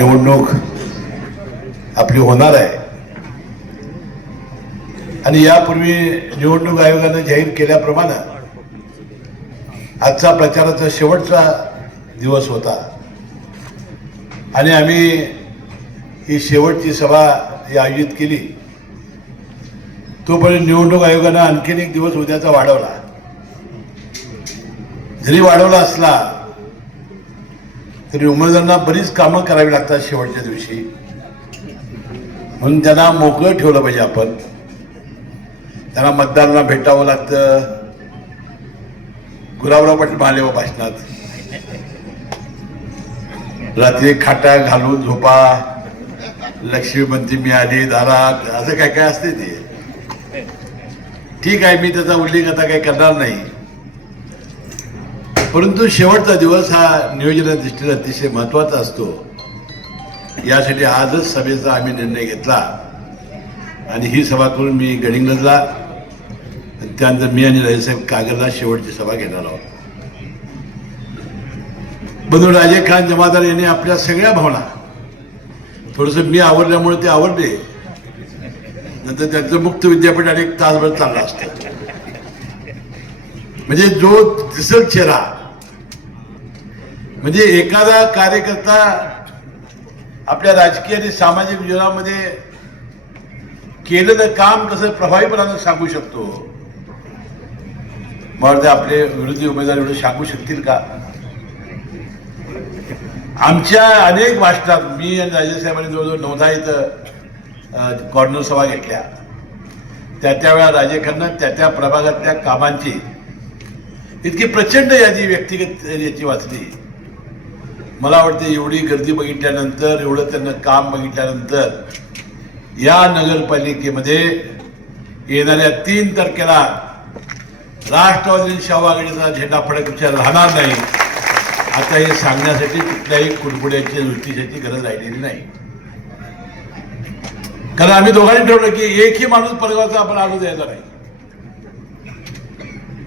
निवडणूक आपली होणार आहे. आणि यापूर्वी निवडणूक आयोगानं जाहीर केल्याप्रमाणे आजचा प्रचाराचा शेवटचा दिवस होता. आणि आम्ही ही शेवटची सभा ही आयोजित केली. तोपर्यंत निवडणूक आयोगानं आणखीन एक दिवस उद्याचा वाढवला. जरी वाढवला असला तरी उमेदवारांना बरीच कामं करावी लागतात शेवटच्या दिवशी. म्हणून त्यांना मोकळं ठेवलं पाहिजे आपण. त्यांना मतदारांना भेटावं लागतं. गुलाबराव पाटील महालेवा भाषणात. रात्री खाटा घालून झोपा. लक्ष्मीपंती मिळाली दारात असं काय काय असते ते? ठीक आहे मी त्याचा उल्लेख आता काही करणार नाही. परंतु शेवटचा दिवस हा नियोजना दृष्टीने अतिशय महत्त्वाचा असतो. यासाठी आजच सभेचा आम्ही निर्णय घेतला. आणि ही सभा करून मी गडिंग्लजला त्यानंतर मी आणि राजेसाहेब कागरला शेवटची सभा घेणार आहोत. बंधू राजे खान जमादार यांनी आपल्या सगळ्या भावना थोडंसं मी आवडल्यामुळे ते आवडले. नंतर त्यांचं मुक्त विद्यापीठ अनेक तासभर चालला असतं. म्हणजे जो दिसल चेहरा म्हणजे एखादा कार्यकर्ता आपल्या राजकीय आणि सामाजिक जीवनामध्ये केलेलं काम कसं प्रभावीपणानं सांगू शकतो? मला आपले विरोधी उमेदवार एवढं सांगू शकतील का? आमच्या अनेक भाषणात मी आणि राजेसाहेबांनी जवळजवळ नोंदा इथं कॉर्नर सभा घेतल्या. त्या त्यावेळा राजेखांना त्या त्या प्रभागातल्या कामांची इतकी प्रचंड यादी व्यक्तिगत याची वाचली. मला वाटते एवढी गर्दी बघितल्यानंतर एवढं त्यांना काम बघितल्यानंतर या नगरपालिकेमध्ये येणाऱ्या तीन तारखेला राष्ट्रवादी शाहू आघाडीचा झेंडा फडकच्या राहणार नाही. आता हे सांगण्यासाठी कुठल्याही कुडकुड्याची वृत्तीसाठी गरज राहिलेली नाही. कारण आम्ही दोघांनी ठरवलं की एकही माणूस परगावचा आपण आलो द्यायचा नाही.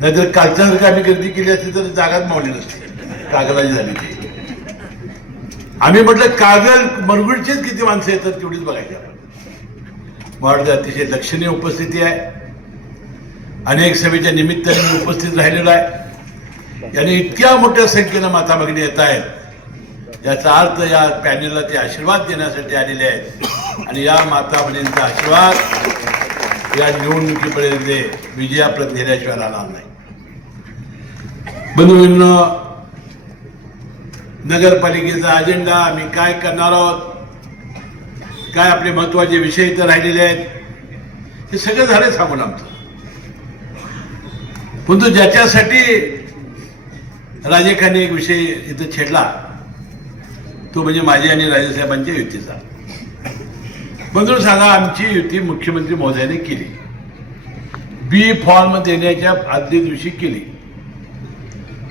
नाहीतर कालच्यासारखं आम्ही गर्दी केली असती तर जागाच मावली नसती. कागदाची झाली ती. आम्ही म्हटलं कागल मरगुडचीच किती माणसं येतात तेवढीच बघायची आपण. अतिशय लक्षणीय उपस्थिती आहे. अनेक सभेच्या निमित्ताने मी उपस्थित राहिलेलो आहे. याने इतक्या मोठ्या संख्येनं माता भगिनी येत आहेत. याचा अर्थ या पॅनेलला ते आशीर्वाद देण्यासाठी आलेले आहेत. आणि या माता भगिनींचा आशीर्वाद या निवडणुकीपर्यंत विजयाप्रत नेल्याशिवाय राहणार नाही. बंधू नगरपालिकेचा अजेंडा आम्ही काय करणार आहोत? काय आपले महत्त्वाचे विषय इथं राहिलेले आहेत? हे सगळं झालं सांगून आमचं. परंतु ज्याच्यासाठी राजेखाने एक विषय इथं छेडला तो म्हणजे माझे आणि राजेसाहेबांच्या युतीचा. म्हणून सांगा आमची युती मुख्यमंत्री महोदयाने केली. बी फॉर्म देण्याच्या आदल्या दिवशी केली.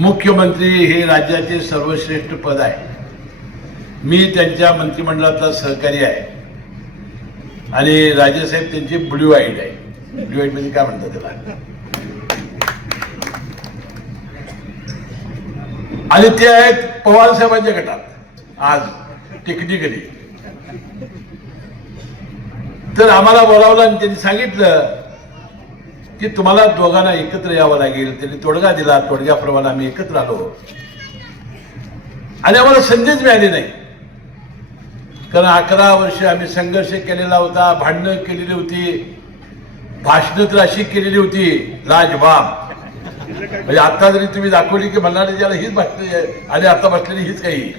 मुख्यमंत्री हे राज्याचे सर्वश्रेष्ठ पद आहे. मी त्यांच्या मंत्रिमंडळातला सहकारी आहे. आणि राजेसाहेब त्यांचे ब्ल्यू आईड आहे. ब्ल्यू आईड म्हणजे काय म्हणतात त्याला? आणि ते आहेत पवार साहेबांच्या गटात. आज टेक्निकली तर आम्हाला बोलावलं आणि त्यांनी सांगितलं की तुम्हाला दोघांना एकत्र यावं लागेल त्यांनी तोडगा दिला तोडग्याप्रमाणे आम्ही एकत्र आलो. आणि आम्हाला संधीच मिळाली नाही. कारण अकरा वर्ष आम्ही संघर्ष केलेला होता भांडणं केलेली होती भाषणं तर अशी केलेली होती लाजबाब. म्हणजे आता जरी तुम्ही दाखवली की म्हणणारे ज्याला हीच भाषण आणि आता बसलेली हीच काही.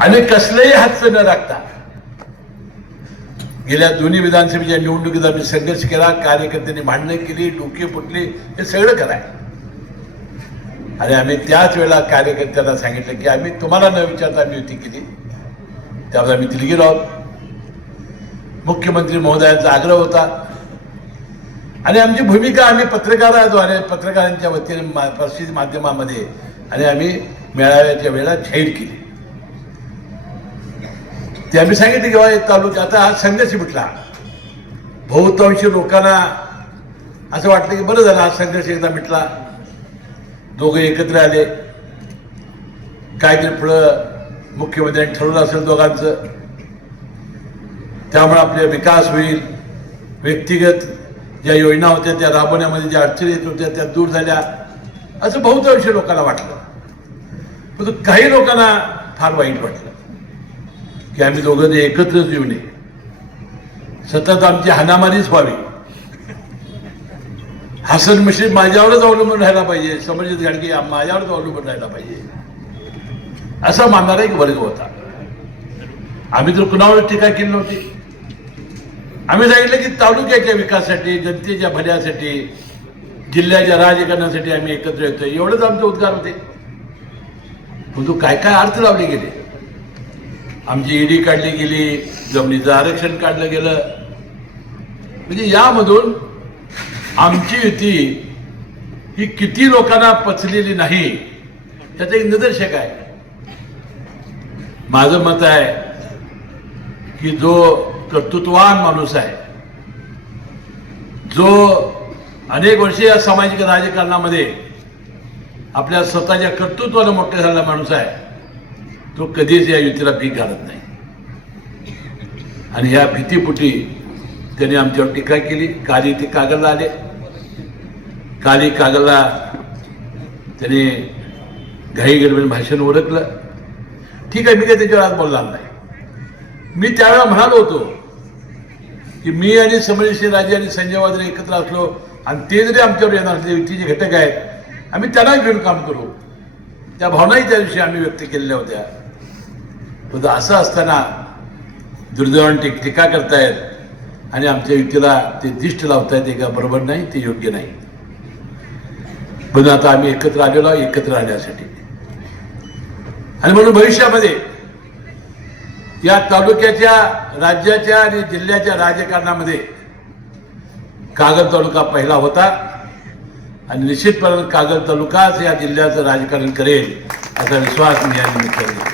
आणि कसलेही हातचं न राखता गेल्या दोन्ही विधानसभेच्या निवडणुकीत आम्ही संघर्ष केला कार्यकर्त्यांनी भांडणं केली डोके फुटली हे सगळं कराय आणि आम्ही त्याच वेळेला कार्यकर्त्यांना सांगितलं की आम्ही तुम्हाला न विचारता आम्ही युती केली. त्यावर आम्ही दिली गेलो. आहोत मुख्यमंत्री महोदयांचा आग्रह होता. आणि आमची भूमिका आम्ही पत्रकाराद्वारे पत्रकारांच्या वतीने मा- प्रसिद्ध माध्यमामध्ये आणि आम्ही मेळाव्याच्या वेळेला जाहीर केली. ते आम्ही सांगितलं की बाबा तालुका आता हा संघर्ष मिटला. बहुतांशी लोकांना असं वाटलं की बरं झालं हा संघर्ष एकदा मिटला. दोघे एकत्र आले. काहीतरी पुढं मुख्यमंत्र्यांनी ठरवलं असेल दोघांचं. त्यामुळे आपले विकास होईल. व्यक्तिगत ज्या योजना होत्या त्या राबवण्यामध्ये ज्या अडचणी येत होत्या त्या दूर झाल्या. असं बहुतांश लोकांना वाटलं. परंतु काही लोकांना फार वाईट वाटलं. की आम्ही दोघं ते एकत्रच येऊ नये सतत आमची हाणामारीच व्हावी. हसन मिश्री माझ्यावरच अवलंबून राहायला पाहिजे. समजित गाडगे माझ्यावरच अवलंबून राहायला पाहिजे. असा मानणारा एक वर्ग होता. आम्ही तर कुणावर टीका केली नव्हती. आम्ही सांगितलं की तालुक्याच्या विकासासाठी जनतेच्या भल्यासाठी जिल्ह्याच्या राजकारणासाठी आम्ही एकत्र येतोय. एवढंच आमचे उद्गार होते. परंतु काय काय अर्थ लावले गेले? आमची ईडी काढली गेली जमिनीचं आरक्षण काढलं गेलं. म्हणजे यामधून आमची युती ही किती लोकांना पचलेली नाही त्याचं एक निदर्शक आहे. माझं मत आहे की जो कर्तृत्ववान माणूस आहे जो अनेक वर्षे या सामाजिक राजकारणामध्ये आपल्या स्वतःच्या कर्तृत्वानं मोठे झालेला माणूस आहे तो कधीच या युतीला भीक घालत नाही. आणि ह्या भीतीपुटी त्यांनी आमच्यावर टीका केली. काली ते कागदला आले. काली कागदला त्याने घाई गडबड भाषण ओळखलं. ठीक आहे मी काही त्याच्यावर आज बोलणार नाही. मी त्यावेळेला म्हणालो होतो की मी आणि समरेशी राजे आणि संजय वाजरे एकत्र असलो आणि ते जरी आमच्यावर येणार असले युतीचे घटक आहेत आम्ही त्यांना घेऊन काम करू. त्या भावनाही त्या दिवशी आम्ही व्यक्त केलेल्या होत्या. परंतु असं असताना दुर्दैवाने टीक टीका करतायत आणि आमच्या युतीला ते दिष्ट लावतायत एका बरोबर नाही ते योग्य नाही. म्हणून आता आम्ही एकत्र आलेलो आहोत एकत्र राहण्यासाठी. आणि म्हणून भविष्यामध्ये या तालुक्याच्या राज्याच्या आणि जिल्ह्याच्या राजकारणामध्ये कागल तालुका पहिला होता आणि निश्चितपणे कागल तालुकाच या जिल्ह्याचं राजकारण करेल असा विश्वास मी या निमित्ताने